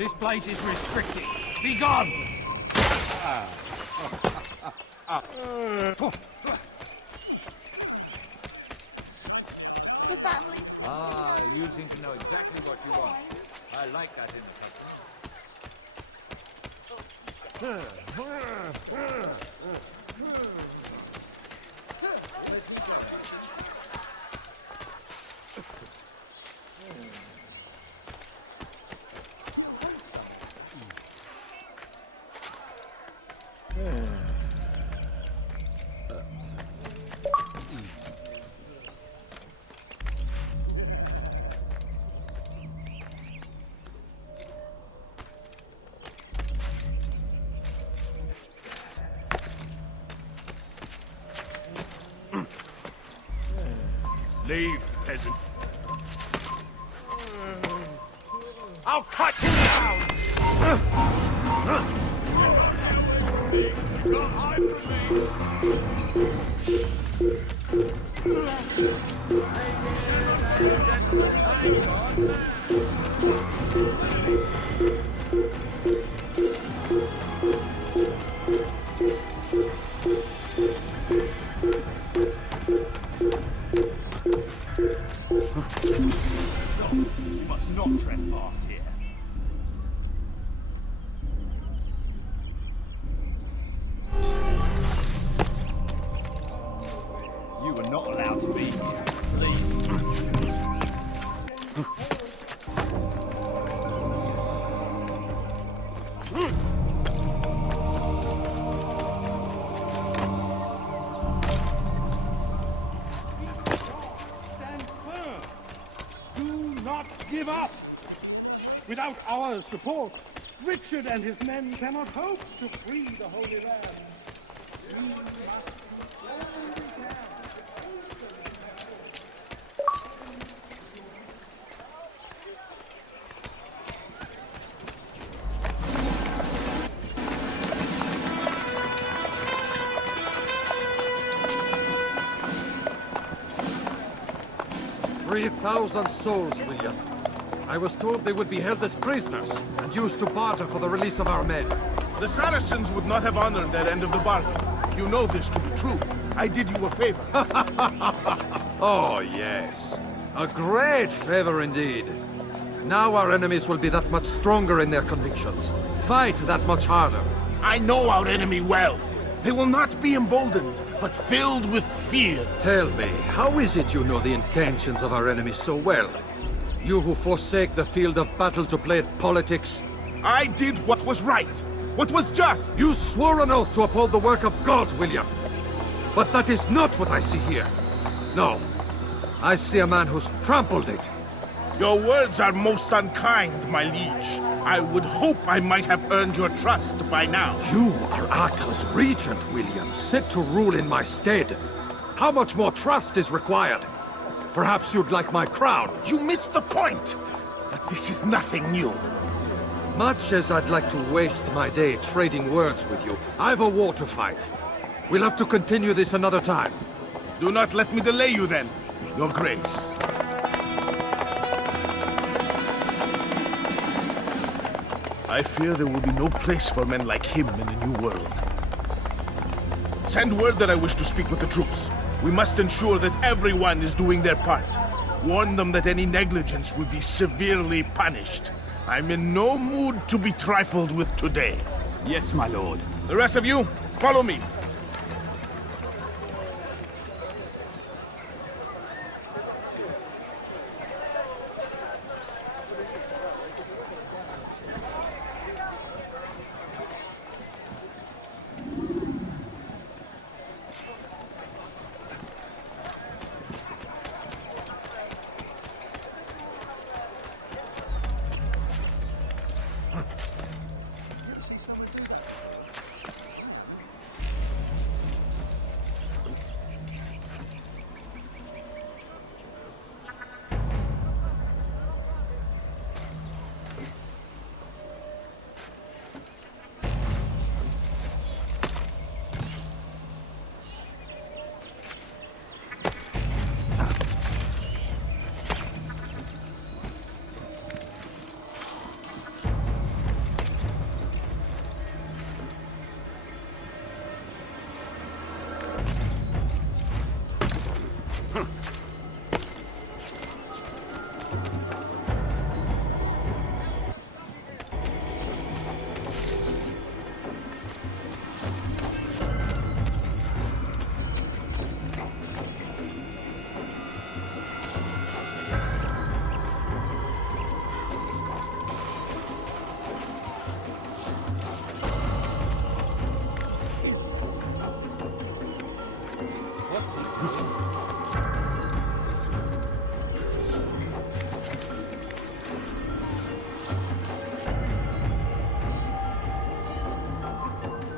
This place is restricted. Be gone! The families. Ah, you seem to know exactly what you want. I like that in Leave, peasant. I'll cut you down! You must not trespass here. You are not allowed to be here. Leave. Stand firm. Do not give up. Without our support, Richard and his men cannot hope to free the Holy Land. We must do all we can. 3,000 souls, William. I was told they would be held as prisoners and used to barter for the release of our men. The Saracens would not have honored their end of the bargain. You know this to be true. I did you a favor. Oh, yes. A great favor indeed. Now our enemies will be that much stronger in their convictions. Fight that much harder. I know our enemy well. They will not be emboldened, but filled with fear. Tell me, how is it you know the intentions of our enemies so well? You who forsake the field of battle to play at politics? I did what was right, what was just. You swore an oath to uphold the work of God, William. But that is not what I see here. No, I see a man who's trampled it. Your words are most unkind, my liege. I would hope I might have earned your trust by now. You are Arkell's regent, William, set to rule in my stead. How much more trust is required? Perhaps you'd like my crown. You missed the point. But this is nothing new. Much as I'd like to waste my day trading words with you, I've a war to fight. We'll have to continue this another time. Do not let me delay you then, Your Grace. I fear there will be no place for men like him in the New World. Send word that I wish to speak with the troops. We must ensure that everyone is doing their part. Warn them that any negligence will be severely punished. I'm in no mood to be trifled with today. Yes, my lord. The rest of you, follow me.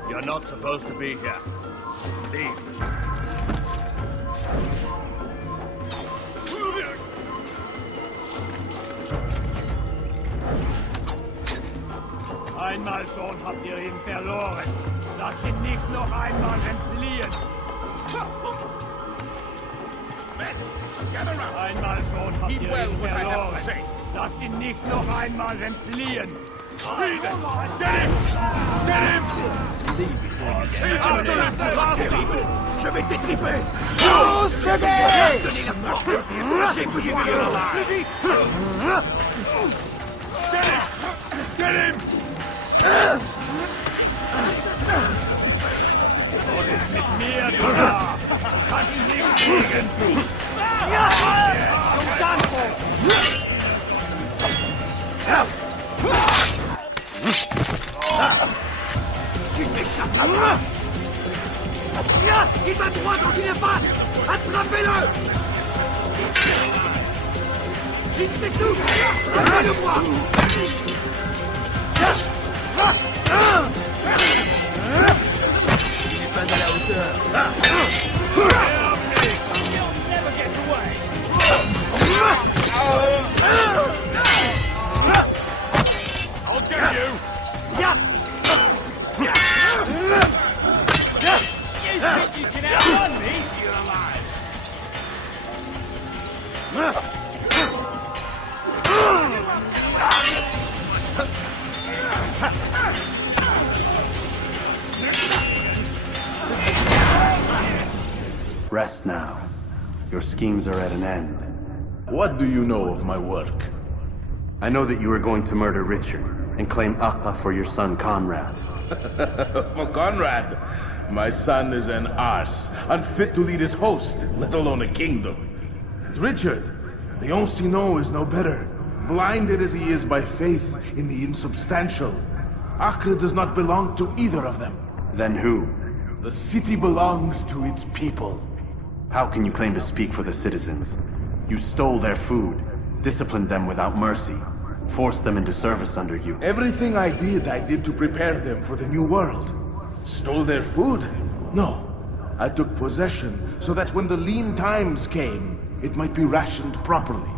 You're not supposed to be here. Leave. Einmal schon habt ihr ihn verloren. Lasst ihn nicht noch einmal entfliehen. Einmal schon habt ihr ihn verloren. Lasst ihn nicht noch einmal entfliehen. Get him! Get him! Je vais t'étriper! Get him! Was ist mit mir, du da? Kann ich nicht gegen du? Tu t'échappes là! Il va droit dans une impasse! Attrapez-le! Il s'étouffe! Attrapez-le-moi! Il n'est pas à la hauteur! Never get away! I'll get you! You can outrun me! You're alive! Rest now. Your schemes are at an end. What do you know of my work? I know that you are going to murder Richard and claim Akka for your son Conrad. For Conrad, my son is an arse, unfit to lead his host, let alone a kingdom. And Richard, the Oncino is no better, blinded as he is by faith in the insubstantial. Acre does not belong to either of them. Then who? The city belongs to its people. How can you claim to speak for the citizens? You stole their food, disciplined them without mercy, forced them into service under you. Everything I did to prepare them for the new world. Stole their food? No. I took possession so that when the lean times came, it might be rationed properly.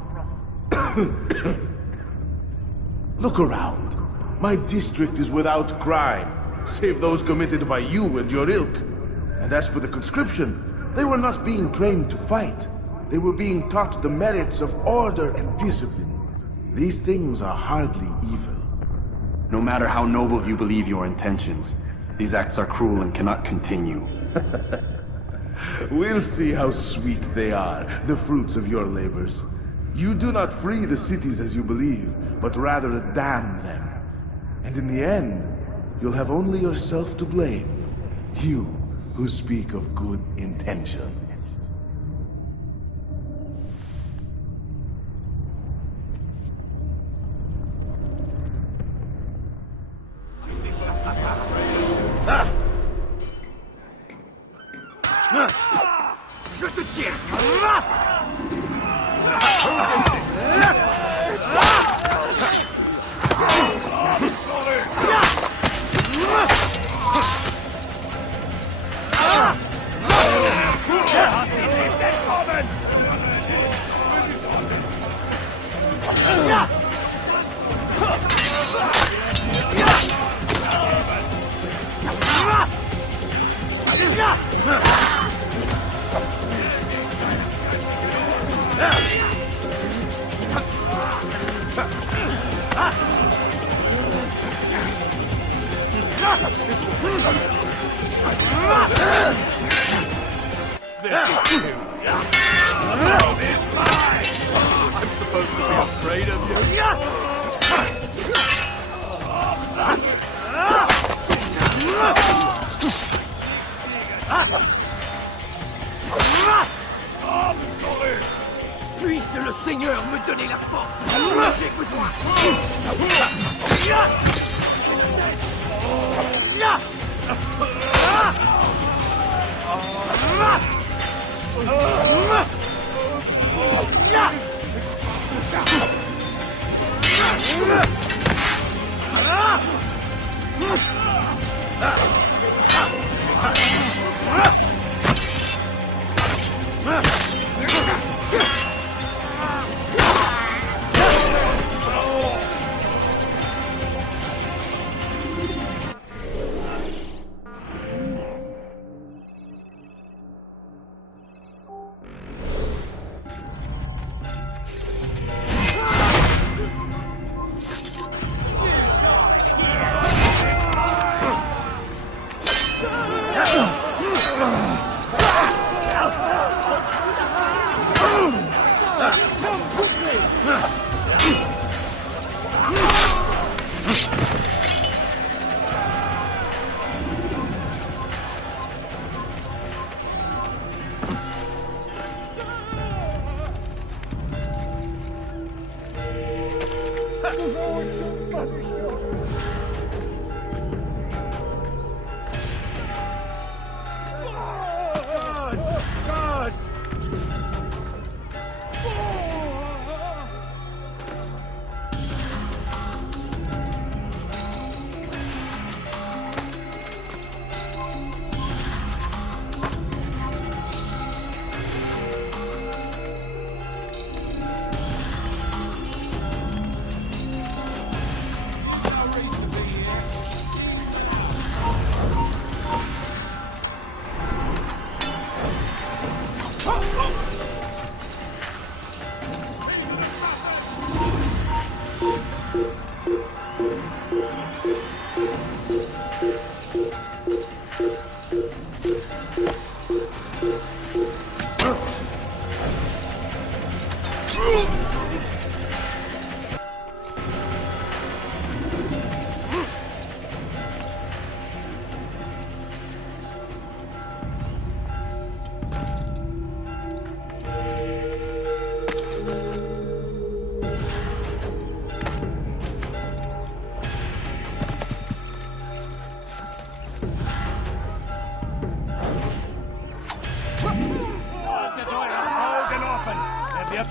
Look around. My district is without crime, save those committed by you and your ilk. And as for the conscription, they were not being trained to fight. They were being taught the merits of order and discipline. These things are hardly evil. No matter how noble you believe your intentions, these acts are cruel and cannot continue. We'll see how sweet they are, the fruits of your labors. You do not free the cities as you believe, but rather damn them. And in the end, you'll have only yourself to blame. You who speak of good intentions. Je te tiens! afraid of you. Puisse le Seigneur me donner la force. J'ai besoin.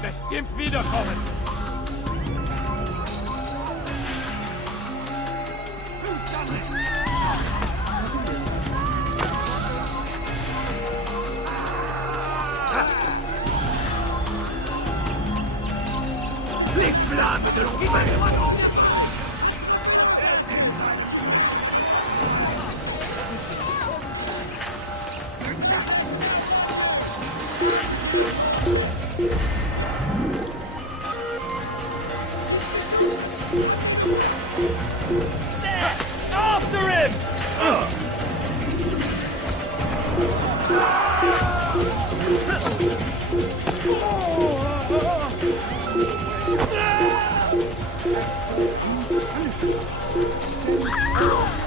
Bestimmt wiederkommen. Les flammes de l'enfer. After him!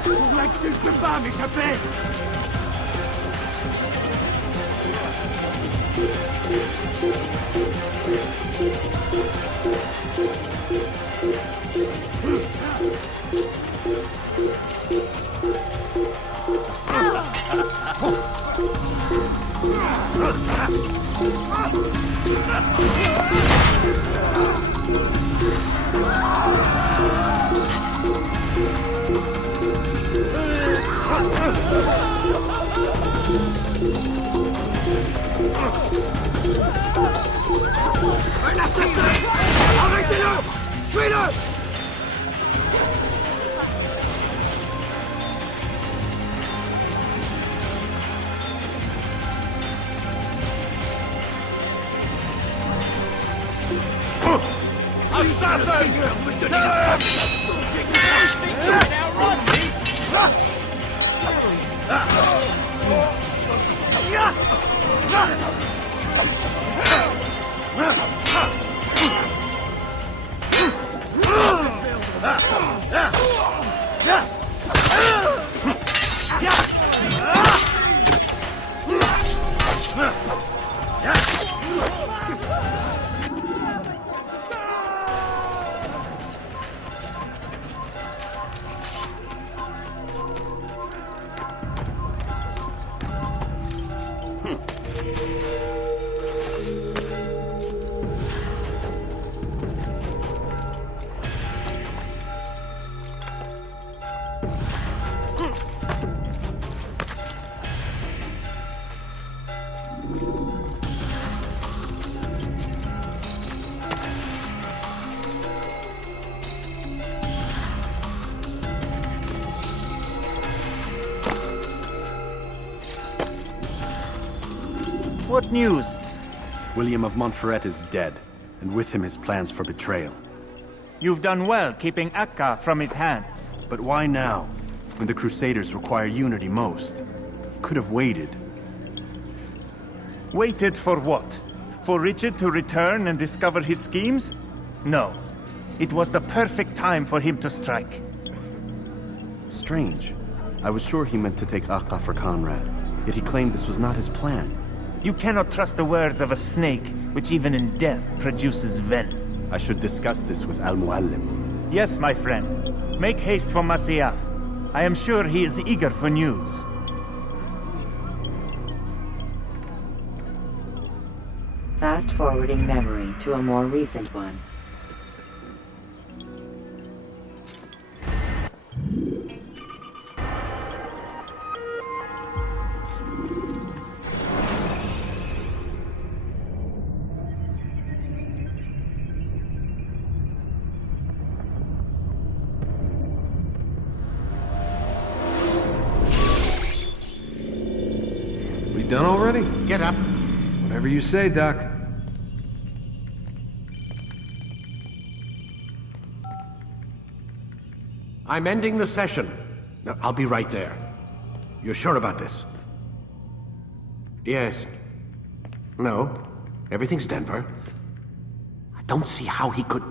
Pour la que je pas m'échapper! Arrêtez-le! Tuez-le! What news? William of Montferrat is dead, and with him his plans for betrayal. You've done well keeping Akka from his hands. But why now, when the Crusaders require unity most? Could have waited. Waited for what? For Richard to return and discover his schemes? No. It was the perfect time for him to strike. Strange. I was sure he meant to take Akka for Conrad, yet he claimed this was not his plan. You cannot trust the words of a snake, which even in death produces venom. I should discuss this with Al-Muallim. Yes, my friend. Make haste for Masyaf. I am sure he is eager for news. Fast-forwarding memory to a more recent one. We done already? Get up. Whatever you say, Doc. I'm ending the session. No, I'll be right there. You're sure about this? Yes. No. Everything's Denver. I don't see how he could...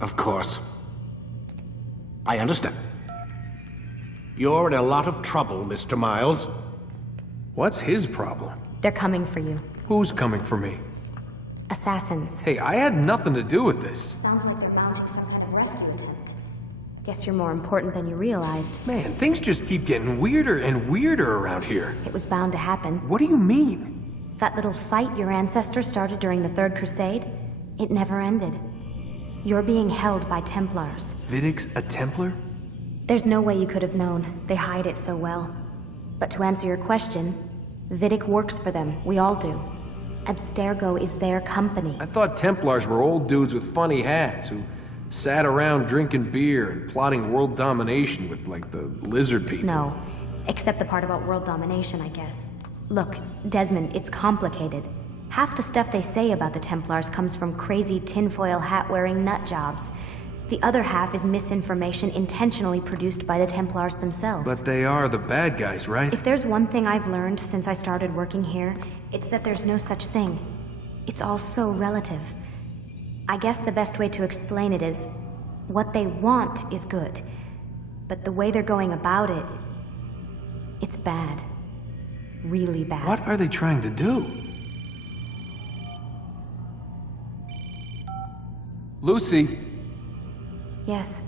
Of course. I understand. You're in a lot of trouble, Mr. Miles. What's his problem? They're coming for you. Who's coming for me? Assassins. Hey, I had nothing to do with this. Sounds like they're mounting some kind of rescue attempt. Guess you're more important than you realized. Man, things just keep getting weirder and weirder around here. It was bound to happen. What do you mean? That little fight your ancestors started during the Third Crusade, it never ended. You're being held by Templars. Vidic's a Templar? There's no way you could have known. They hide it so well. But to answer your question, Vidic works for them. We all do. Abstergo is their company. I thought Templars were old dudes with funny hats who sat around drinking beer and plotting world domination with, like, the lizard people. No. Except the part about world domination, I guess. Look, Desmond, it's complicated. Half the stuff they say about the Templars comes from crazy tinfoil hat-wearing nut jobs. The other half is misinformation intentionally produced by the Templars themselves. But they are the bad guys, right? If there's one thing I've learned since I started working here, it's that there's no such thing. It's all so relative. I guess the best way to explain it is, what they want is good. But the way they're going about it, it's bad. Really bad. What are they trying to do? Lucy? Yes.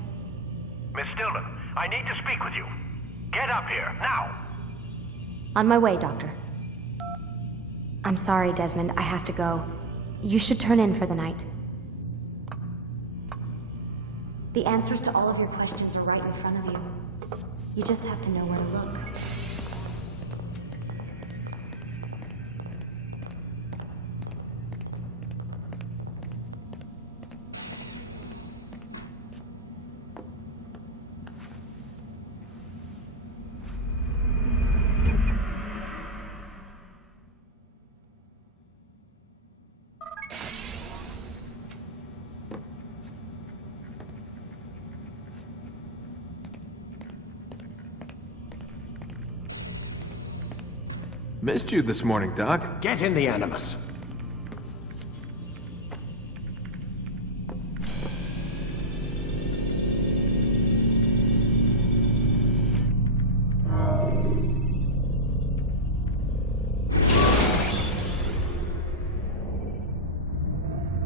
Miss Stillman, I need to speak with you. Get up here, now! On my way, Doctor. I'm sorry, Desmond. I have to go. You should turn in for the night. The answers to all of your questions are right in front of you. You just have to know where to look. Missed you this morning, Doc. Get in the Animus.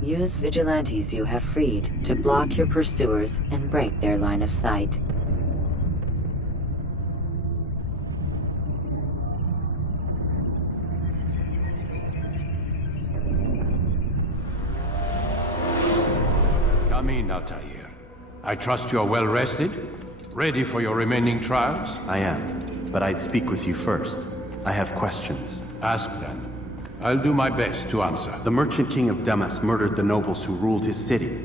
Use vigilantes you have freed to block your pursuers and break their line of sight. Come in, Altair. I trust you are well rested? Ready for your remaining trials? I am, but I'd speak with you first. I have questions. Ask then. I'll do my best to answer. The merchant king of Damas murdered the nobles who ruled his city.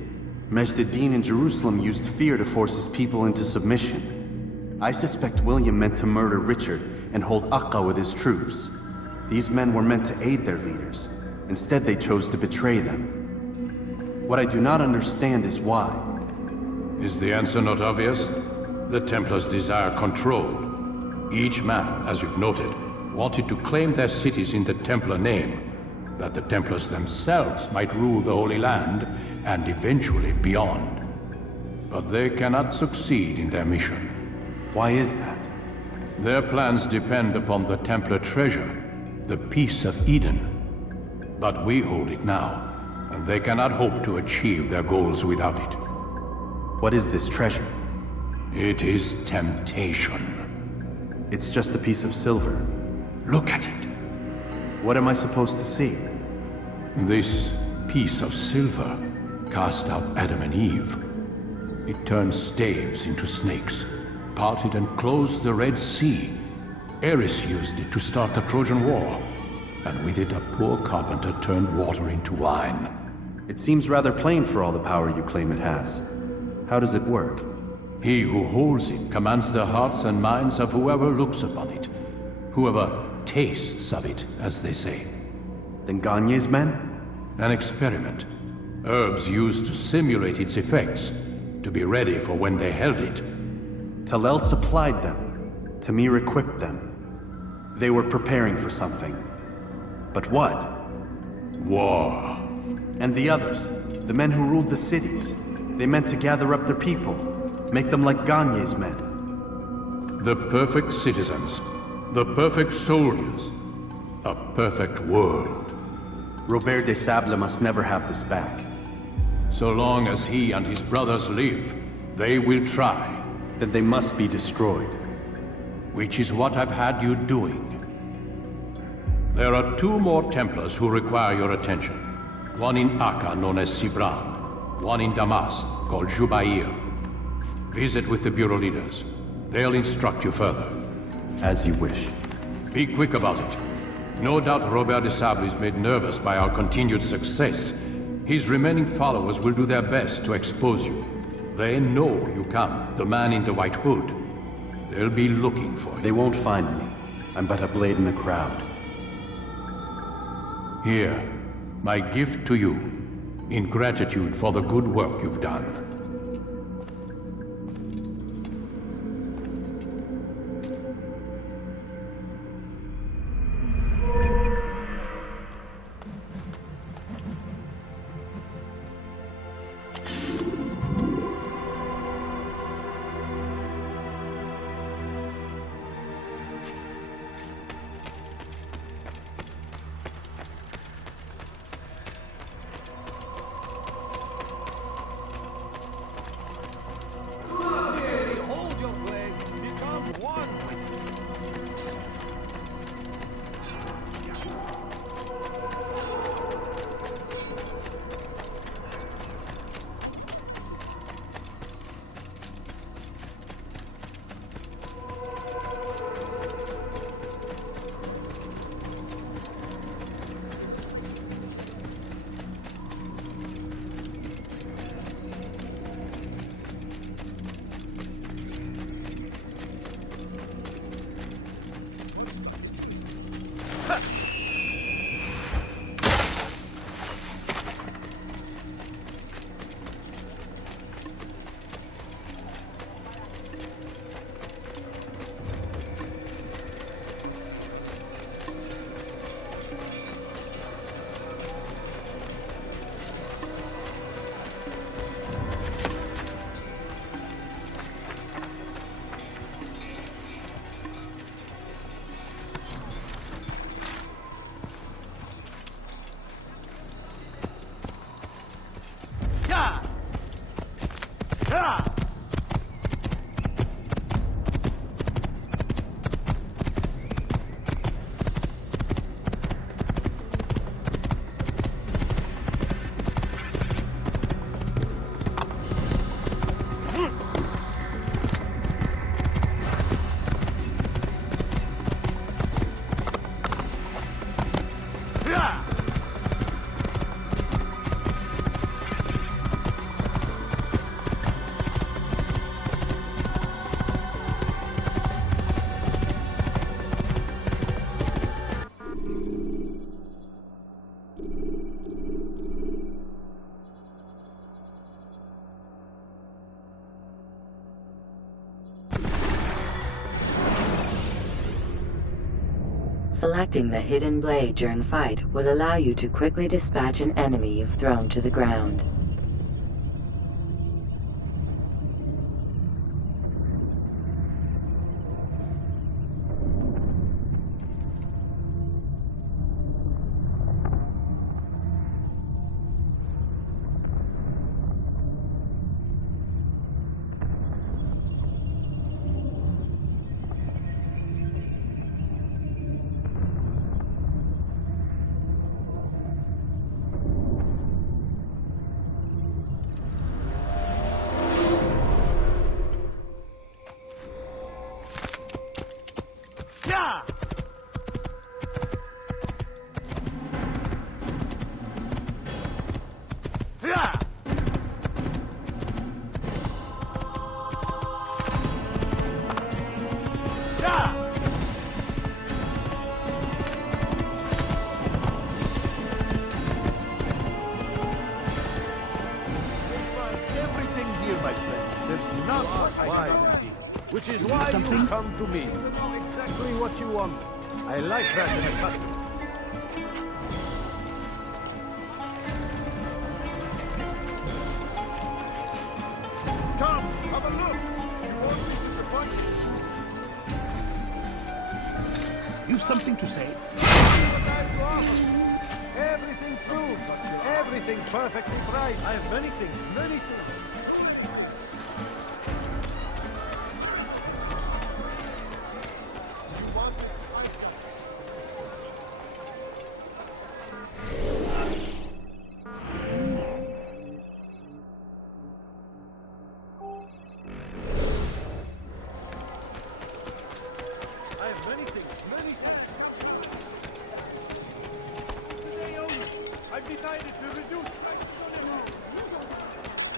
Majd-ad-Din in Jerusalem used fear to force his people into submission. I suspect William meant to murder Richard and hold Akka with his troops. These men were meant to aid their leaders. Instead, they chose to betray them. What I do not understand is why. Is the answer not obvious? The Templars desire control. Each man, as you've noted, wanted to claim their cities in the Templar name, that the Templars themselves might rule the Holy Land, and eventually beyond. But they cannot succeed in their mission. Why is that? Their plans depend upon the Templar treasure, the Peace of Eden. But we hold it now, and they cannot hope to achieve their goals without it. What is this treasure? It is temptation. It's just a piece of silver. Look at it. What am I supposed to see? This piece of silver cast out Adam and Eve. It turned staves into snakes, parted and closed the Red Sea. Ares used it to start the Trojan War, and with it a poor carpenter turned water into wine. It seems rather plain for all the power you claim it has. How does it work? He who holds it commands the hearts and minds of whoever looks upon it. Whoever tastes of it, as they say. Then Gagne's men? An experiment. Herbs used to simulate its effects, to be ready for when they held it. Talel supplied them. Tamir equipped them. They were preparing for something. But what? War. And the others, the men who ruled the cities, they meant to gather up their people, make them like Gagne's men. The perfect citizens, the perfect soldiers, a perfect world. Robert de Sable must never have this back. So long as he and his brothers live, they will try. Then they must be destroyed. Which is what I've had you doing. There are 2 more Templars who require your attention. One in Akka, known as Sibran. One in Damas, called Jubair. Visit with the Bureau leaders. They'll instruct you further. As you wish. Be quick about it. No doubt Robert de Sable is made nervous by our continued success. His remaining followers will do their best to expose you. They know you come, the man in the white hood. They'll be looking for you. They won't find me. I'm but a blade in the crowd. Here, my gift to you, in gratitude for the good work you've done. Selecting the hidden blade during fight will allow you to quickly dispatch an enemy you've thrown to the ground. Which is why you come to me. You know exactly what you want. I like that in a customer. Come, have a look. You won't be disappointed. You've something to say? Everything's smooth, everything perfectly priced. I have many things, many things.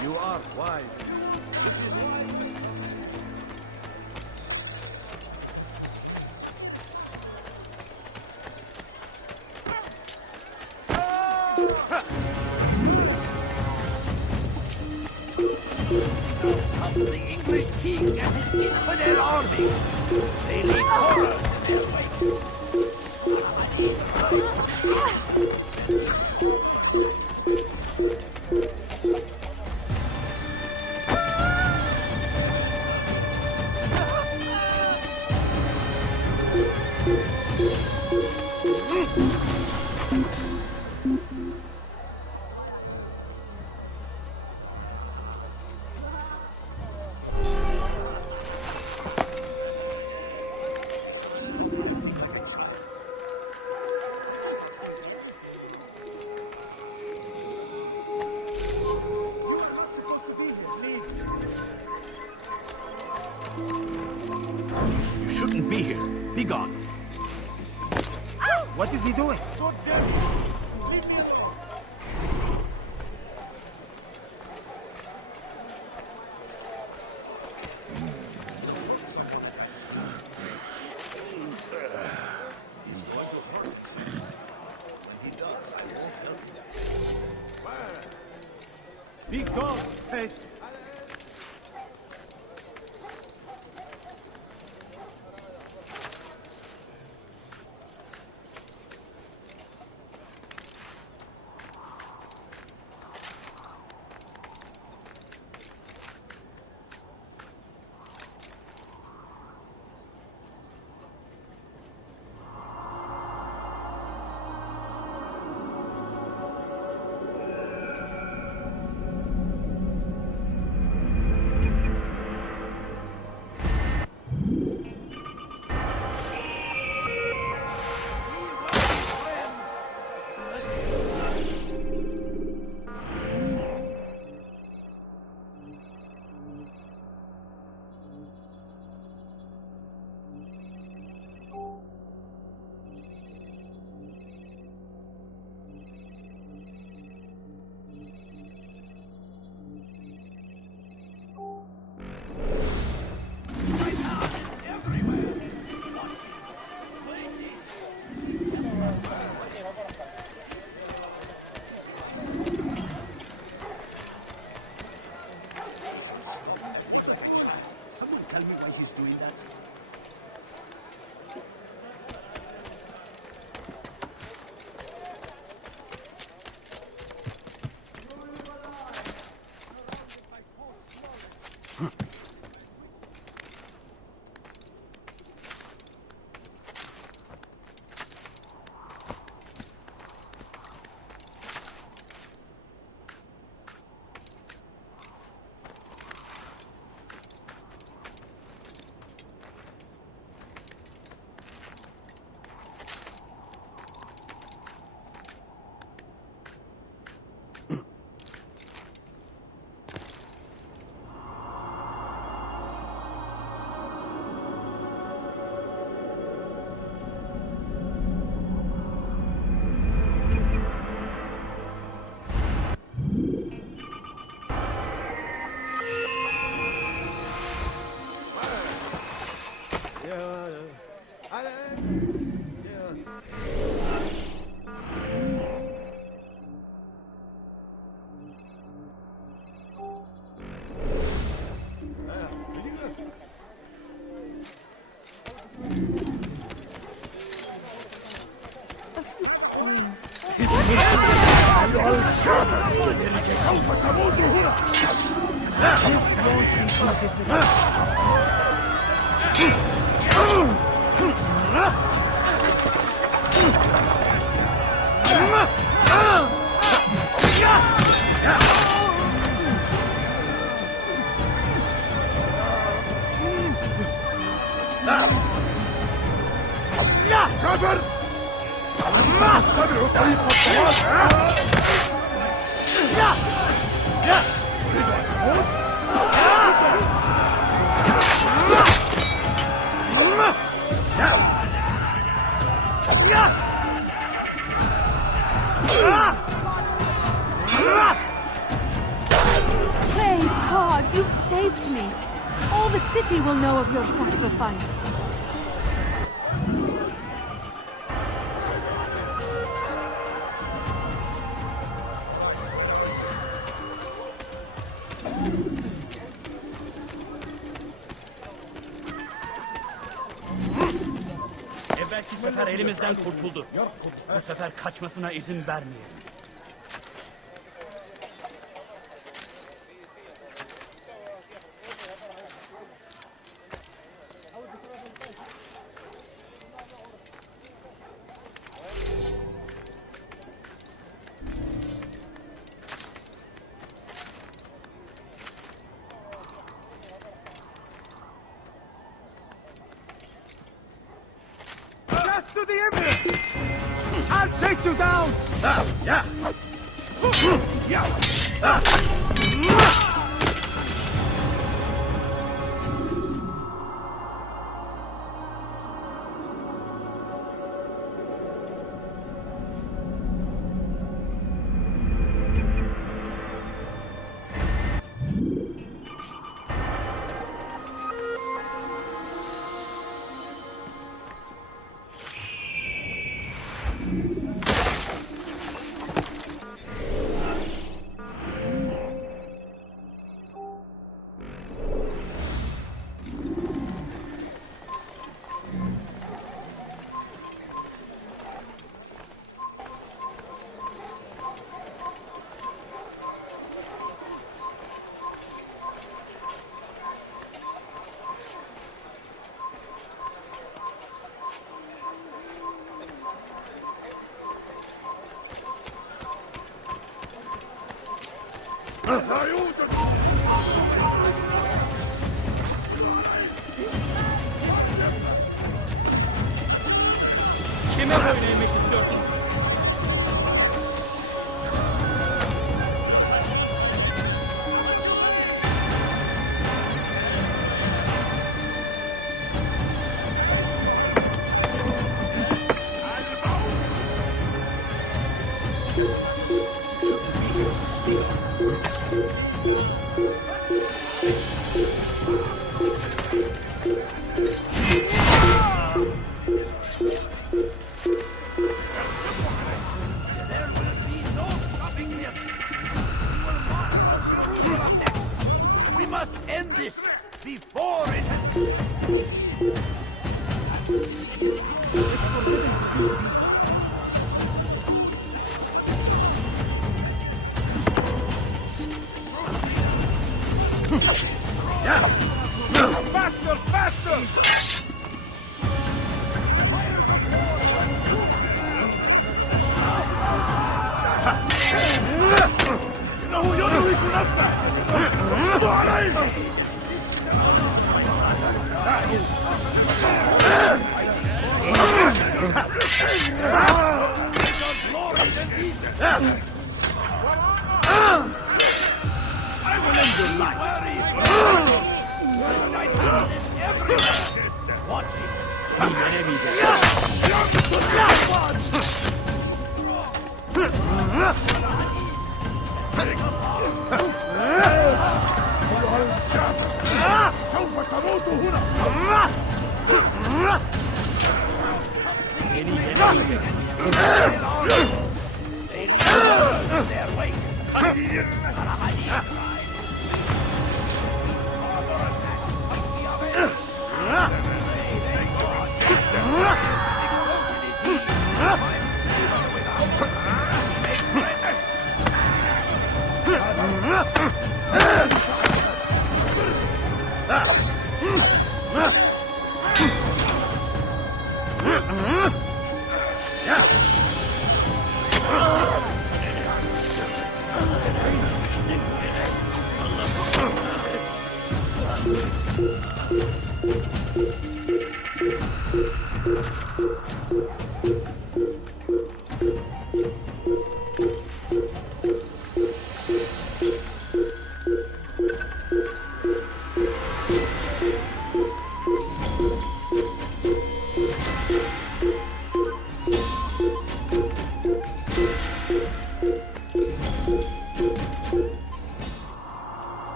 You are wise. Come the English king and his infidel army. They lead horrors in their wake. You shouldn't be here. Be gone. What is he doing? Be gone, pest. Praise God, you've saved me. All the city will know of your sacrifice. Evvelki sefer elimizden kurtuldu. Bu sefer kaçmasına izin vermeyelim. To the Emperor! I'll take you down! Yeah! Kime boyun eğmek istiyorsun? We must end this before it Faster! Faster! إنه يدرك نفسه! اقبضوا عليه! I will end your life. Watch it. The enemy سوف تموت هنا!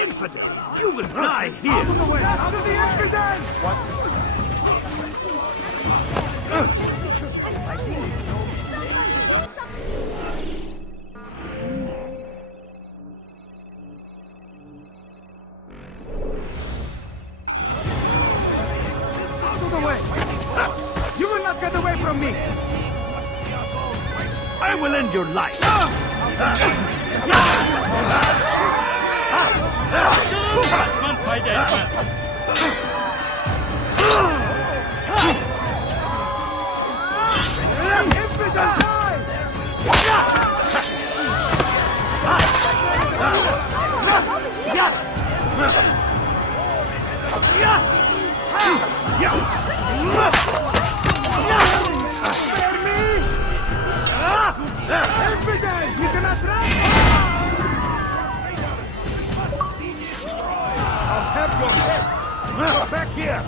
Infidel! You will die here! Out of the way! Out of the infidel! Out of the way! You will not get away from me! I will end your life! Batman fayda etmez! You cannot run! I'll have your head! Back here!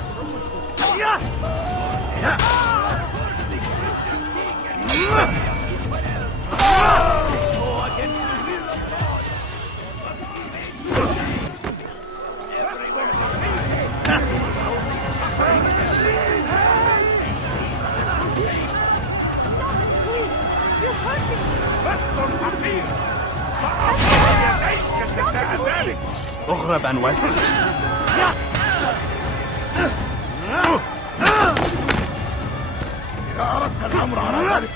اغرب عن وجهي. إذا أردت الأمر على ذلك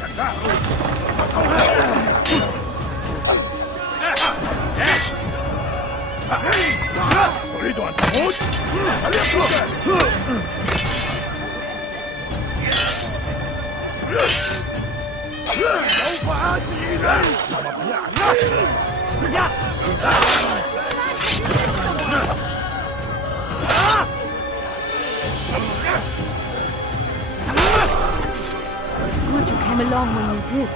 تريد أن تموت؟ سوف آتي إليك! Good you came along when you did.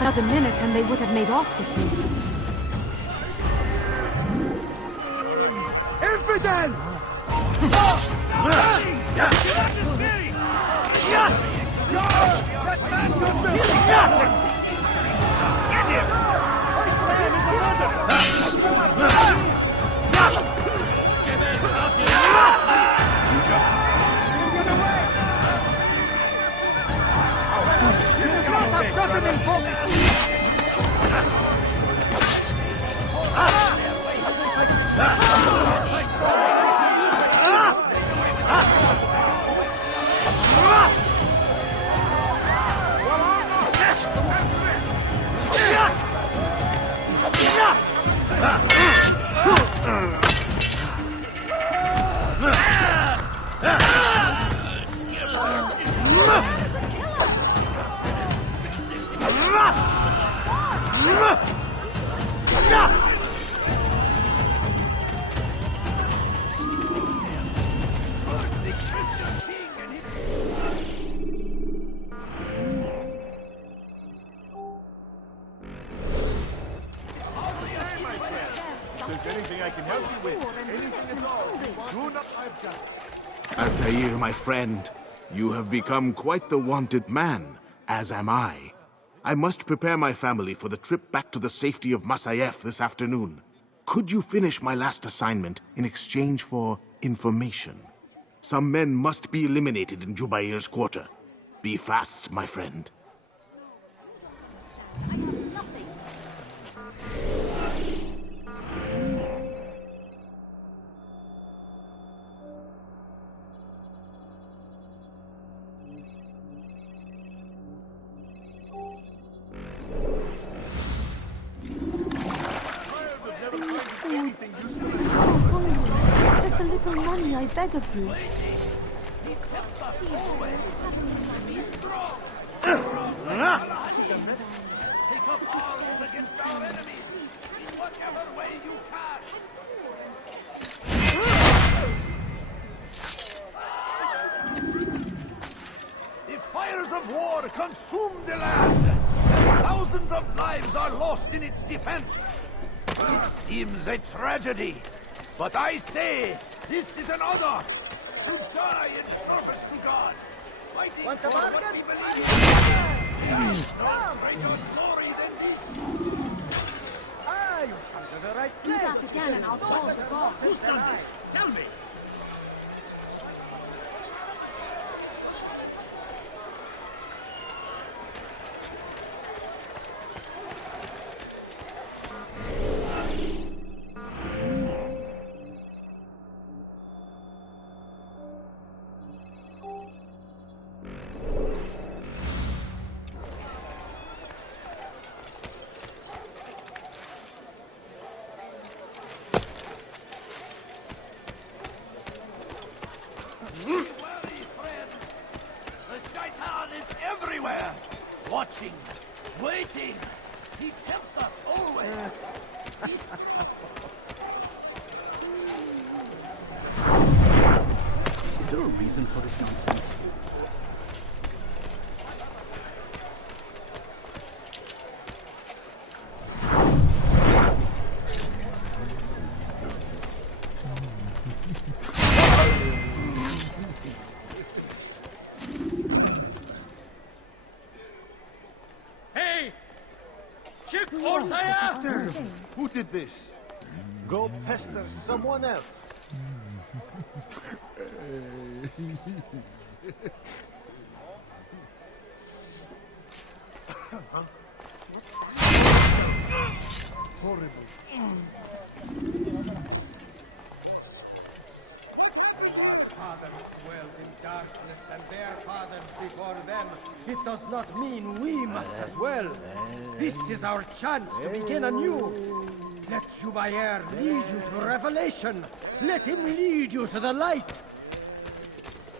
Another minute and they would have made off with you. Infidel! Altair, my friend, you have become quite the wanted man, as am I. I must prepare my family for the trip back to the safety of Masayef this afternoon. Could you finish my last assignment in exchange for information? Some men must be eliminated in Jubair's quarter. Be fast, my friend. Just a little money, I beg of you. Take up arms against our enemies in whatever way you can. The fires of war consume the land. Thousands of lives are lost in its defense. It seems a tragedy, but I say this is an honor to die in service to God. Fighting for what we believe in. No greater glory than this. the right Do that again and I'll call the guard. Who's done this? Tell me! Watching, waiting. He tempts us always. Is there a reason for this nonsense? Who did this? Go pester someone else. Horrible. Our fathers dwelled in darkness and their fathers before them. It does not mean we must as well. This is our chance to begin anew. Let Jubair lead you to revelation. Let him lead you to the light.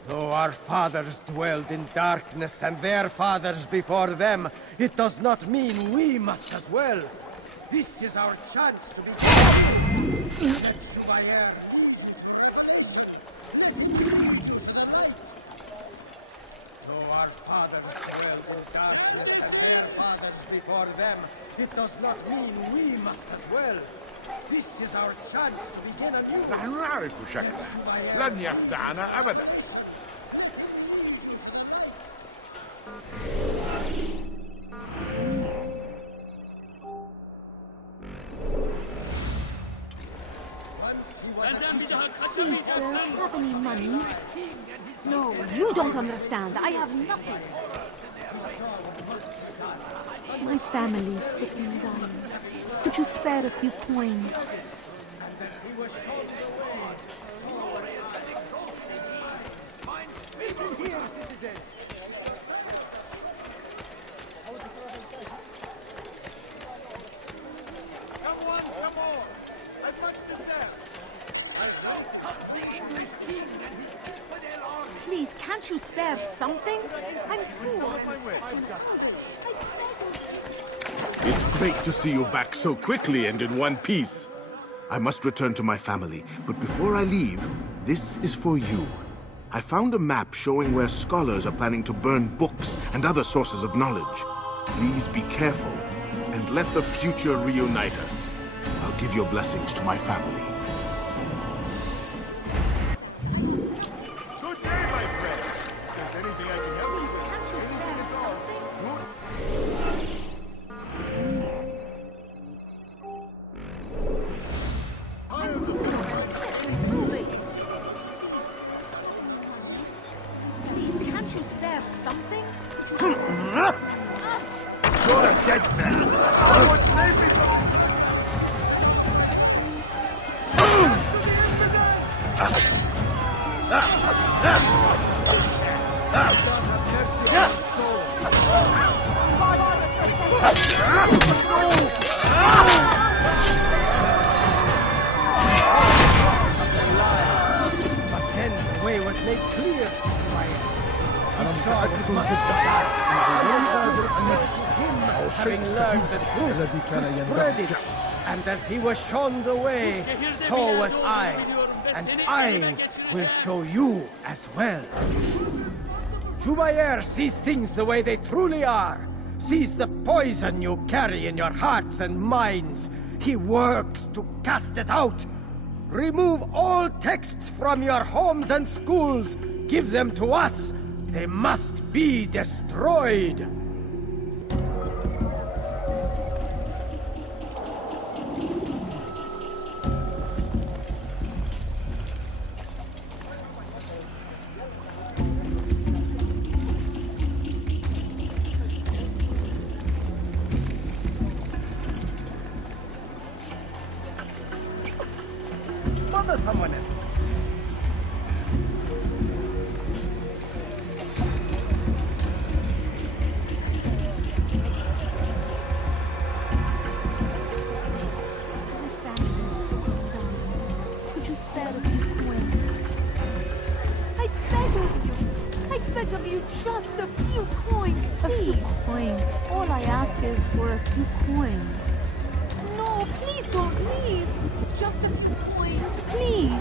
Though our fathers dwelled in darkness and their fathers before them, it does not mean we must as well. This is our chance to begin. Let Jubair lead you. Though our fathers dwelled in darkness and their fathers before them, it does not mean we must as well. This is our chance to begin anew. نحن نعرف شكله لن يخدعنا أبدا. Please, sir, have any money? No, you don't understand. I have nothing. My family's sick and dying. Could you spare a few coins? Please, can't you spare something? I'm poor. It's great to see you back so quickly and in one piece. I must return to my family, but before I leave, this is for you. I found a map showing where scholars are planning to burn books and other sources of knowledge. Please be careful, and let the future reunite us. I'll give your blessings to my family. Good day, my friend. If there's anything I can help you with, anything at all. Please, can't you spare something? You're a dead man. I would save me from But then the way was made clear to Jubair. He saw it must die. Him, having learned the truth, to spread it. And as he was shown the way, so was I. And I will show you as well. Jubair sees things the way they truly are. Sees the poison you carry in your hearts and minds. He works to cast it out. Remove all texts from your homes and schools. Give them to us. They must be destroyed. Honor someone else. Could you spare a few coins? I beg of you. I beg of you, just a few coins, please. Coins. All I ask is for a few coins. No, please don't leave. Just a few coins, please.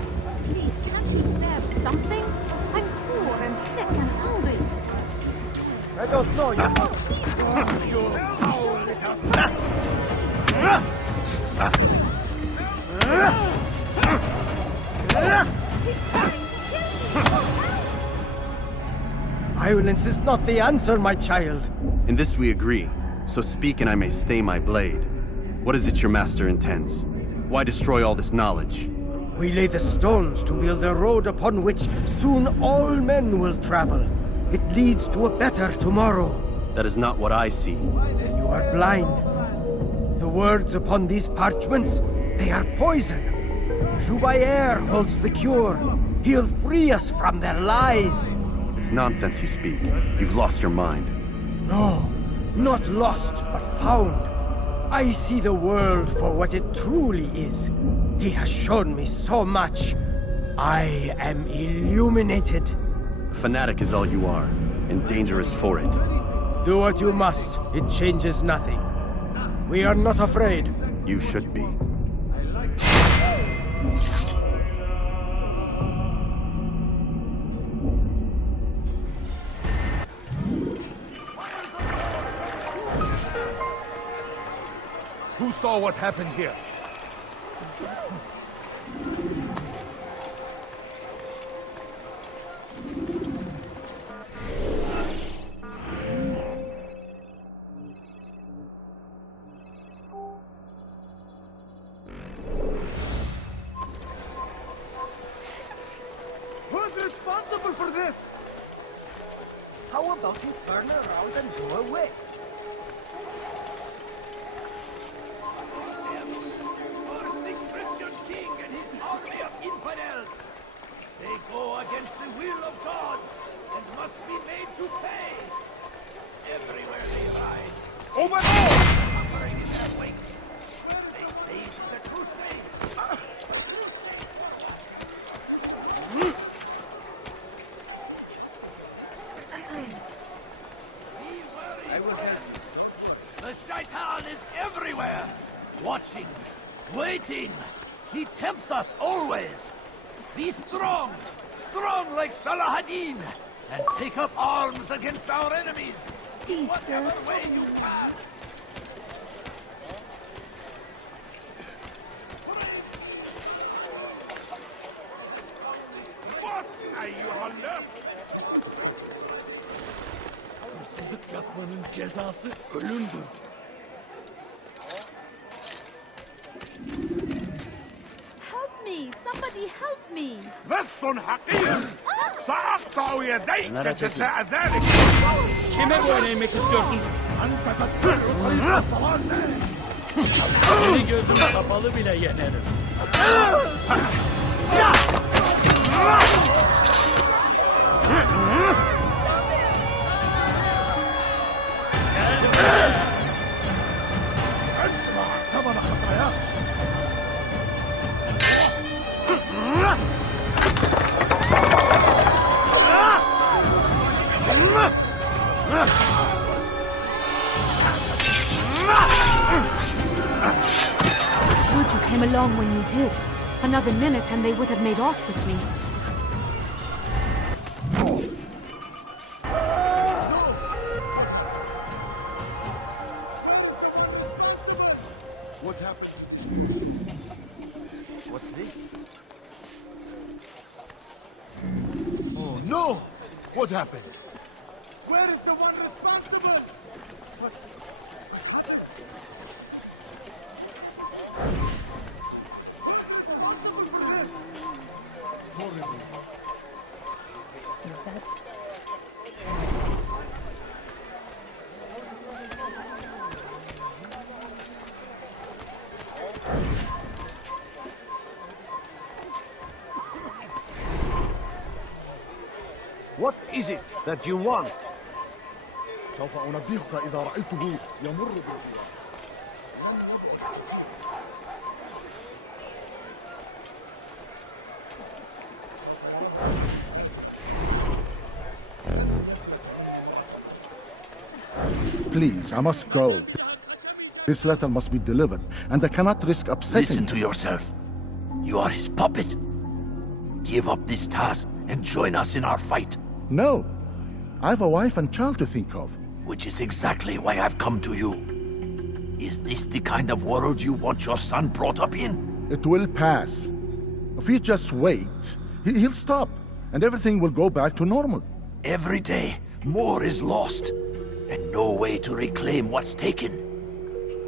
Please, can't you spare something? I'm poor and sick and hungry. I don't know you. Violence is not the answer, my child. In this we agree, so speak and I may stay my blade. What is it your master intends? Why destroy all this knowledge? We lay the stones to build a road upon which soon all men will travel. It leads to a better tomorrow. That is not what I see. Then you are blind. The words upon these parchments, they are poison. Jubayer holds the cure. He'll free us from their lies. It's nonsense you speak. You've lost your mind. No, not lost, but found. I see the world for what it truly is. He has shown me so much. I am illuminated. A fanatic is all you are, and dangerous for it. Do what you must. It changes nothing. We are not afraid. You should be. Who saw what happened here? Who's responsible for this? How about you turn around and go away? They go against the will of God and must be made to pay. Everywhere they ride. Over there! Suffering in their wake. They saved the crusade. Be worried, friend. The Shaitan is everywhere. Watching. Waiting. He tempts us always. Be strong! Strong like Salahadin! And take up arms against our enemies! In whatever way you can! What are you on left? Hırsızlık yapmanın cezası ölümdür. Somebody help me! بس حقير! سأقطع يديك جزاء ذلك! Kime boyun eğmek istiyorsun? Seni gözüm kapalı bile yenerim. Good you came along when you did. Another minute and they would have made off with me. What happened? What's this? Oh no! What happened? Where is the one responsible? What is it that you want? سوف أنبهك إذا رأيته يمر بالديار. Please, I must go. This letter must be delivered, and I cannot risk upsetting... Listen to yourself. You are his puppet. Give up this task and join us in our fight. No. I have a wife and child to think of. Which is exactly why I've come to you. Is this the kind of world you want your son brought up in? It will pass. If you just wait, he'll stop, and everything will go back to normal. Every day, more is lost, and no way to reclaim what's taken.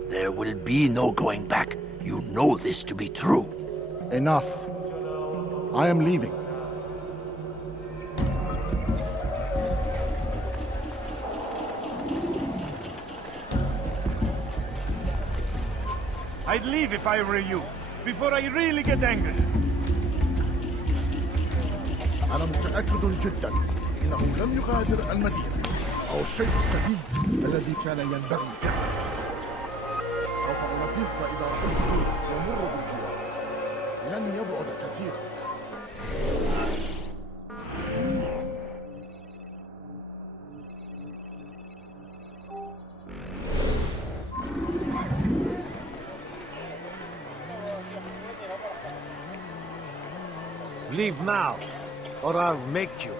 There will be no going back. You know this to be true. Enough. I am leaving. I'd leave if I were you, before I really get angry. أنا متأكد جدا إنه لم يغادر المدينة أو الشيء الشديد الذي كان ينبغي فعله. سوف أنبهك إذا رأيته يمر بالجوار. لن يبعد كثيرا. Leave now, or I'll make you.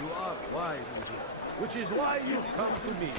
You are wise, MYGICA, which is why you come to me.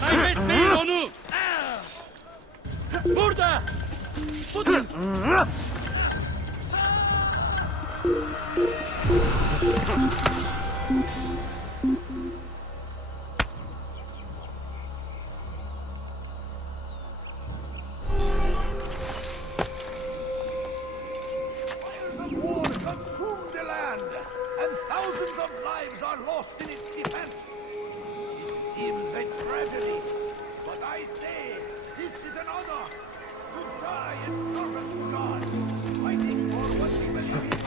Kaybetmeyin onu! Burada! Budur! War consumed the land, and thousands of lives are lost in its defense. It seems a tragedy, but I say this is an honor to die in service to God, fighting for what we believe in.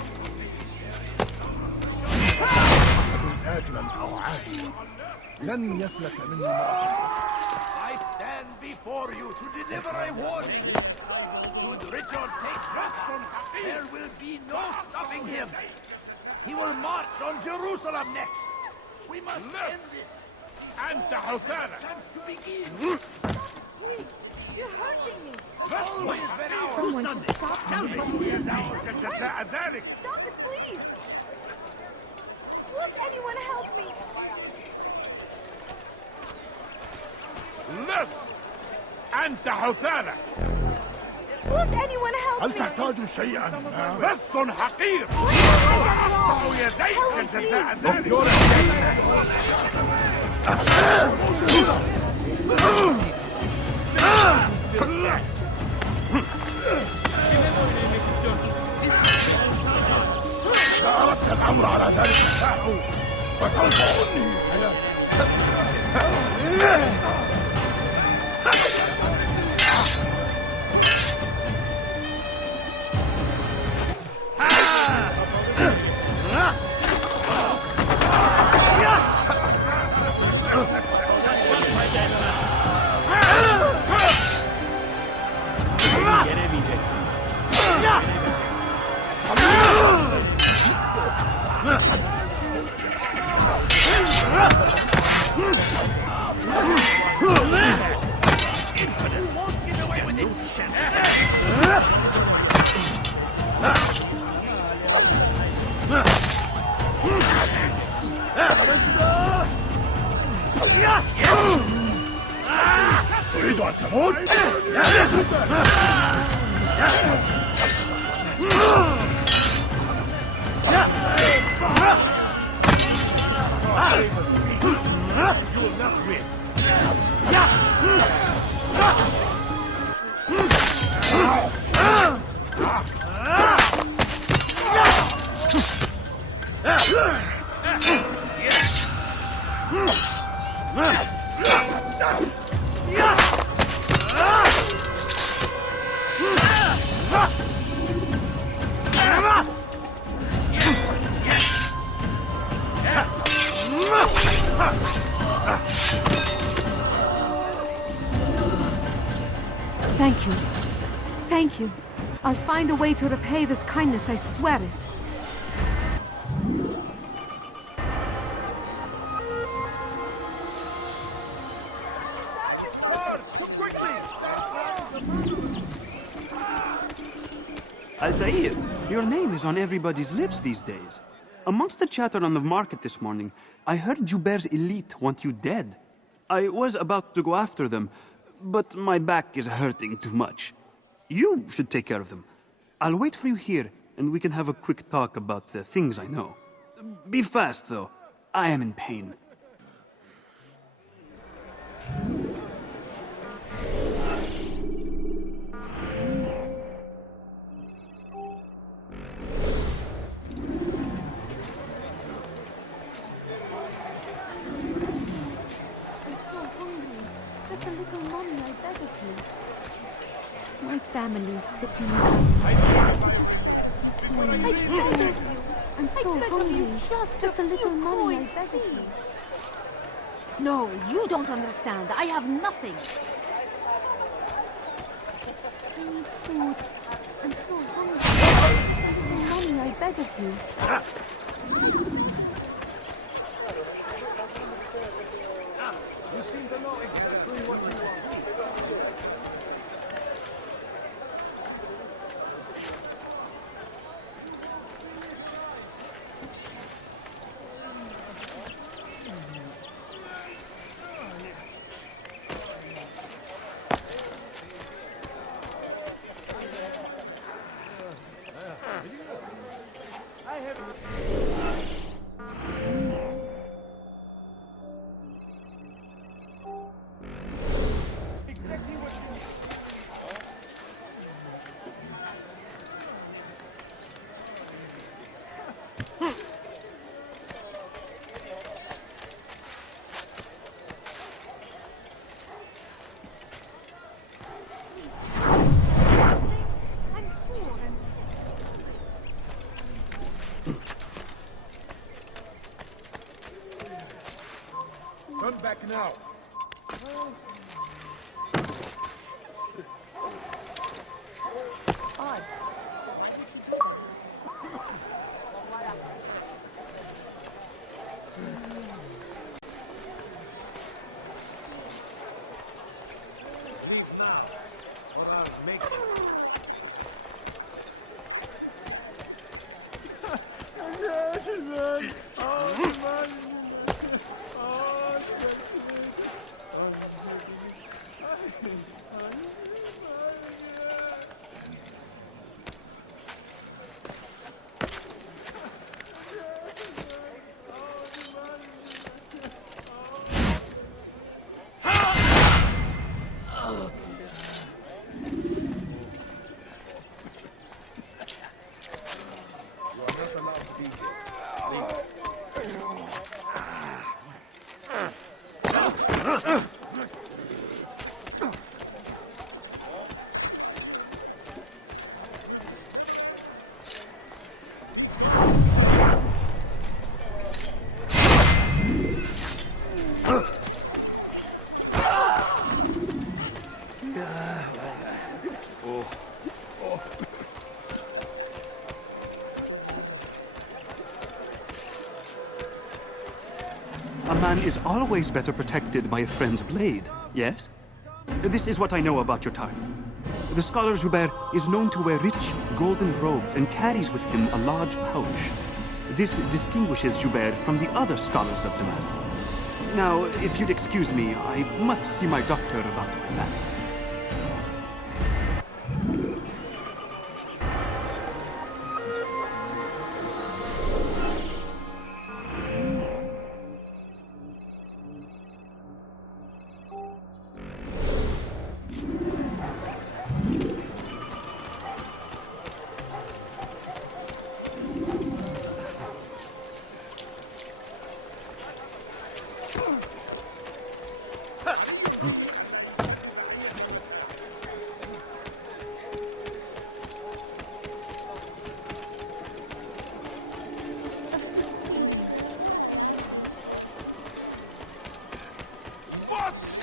لن يفلت مني. I stand before you to deliver a warning. Should Richard take Jerusalem, there will be no stopping him. He will march on Jerusalem next. We must end this. أنت حكالة. Chance to begin. Please, you're hurting me. Always been ours. Someone should stop me. ذلك. Stop it, please. Won't anyone help me? Less أنت حثالة. Won't anyone help هل me? تحتاج شيئا؟ بس حقير. أقطع يديك جزاء ذلك. إذا أردت الأمر على ذلك الساحو فتنصرني. تريد أن تموت؟ Thank you. Thank you. I'll find a way to repay this kindness, I swear it. Altair, your name is on everybody's lips these days. Amongst the chatter on the market this morning, I heard Juber's elite want you dead. I was about to go after them, but my back is hurting too much. You should take care of them. I'll wait for you here, and we can have a quick talk about the things I know. Be fast, though. I am in pain. My family sitting down. I beg of you. I'm so hungry. Just a little money, I beg of you. No, you don't understand. I have nothing. I need food. I'm so hungry. A little money, I beg of you. You seem to know exactly what you want. Come back now. A man is always better protected by a friend's blade, yes? This is what I know about your time. The scholar Joubert is known to wear rich, golden robes and carries with him a large pouch. This distinguishes Joubert from the other scholars of Damas. Now, if you'd excuse me, I must see my doctor about my back.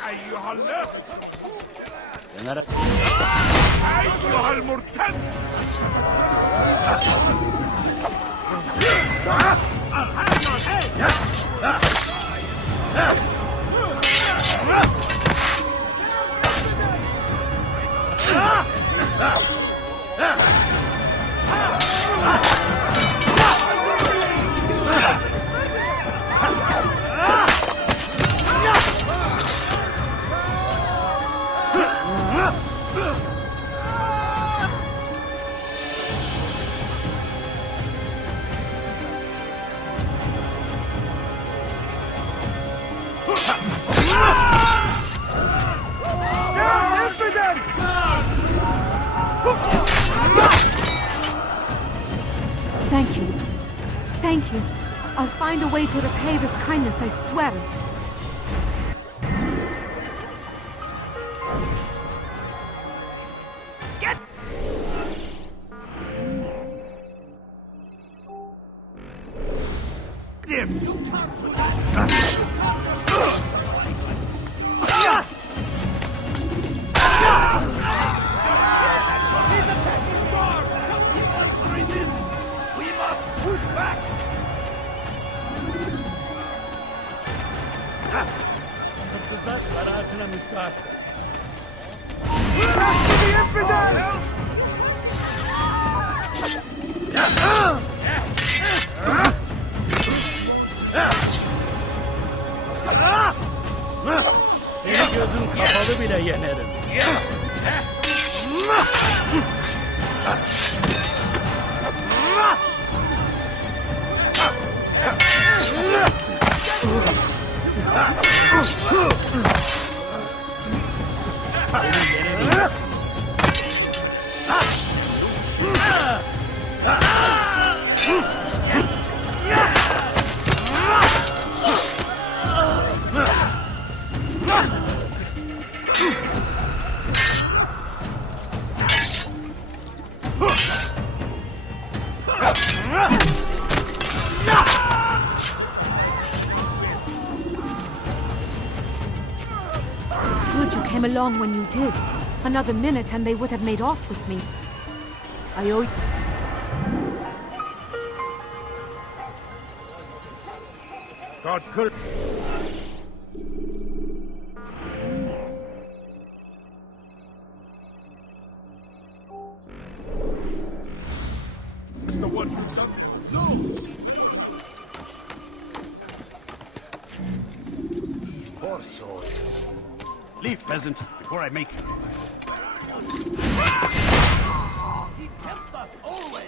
أيها اللص أيها المرتد Thank you. Thank you. I'll find a way to repay this kindness, I swear it. Get! Hırsızlar barajına müstahak. Back to the infidels! Seni gözün kapalı bile yenerim. Seni yenerim. Good you came along when you did. Another minute and they would have made off with me. I owe you. God could. It's the one who's done this. No! Poor soul. Leave, peasant, before I make it. He tempts us always.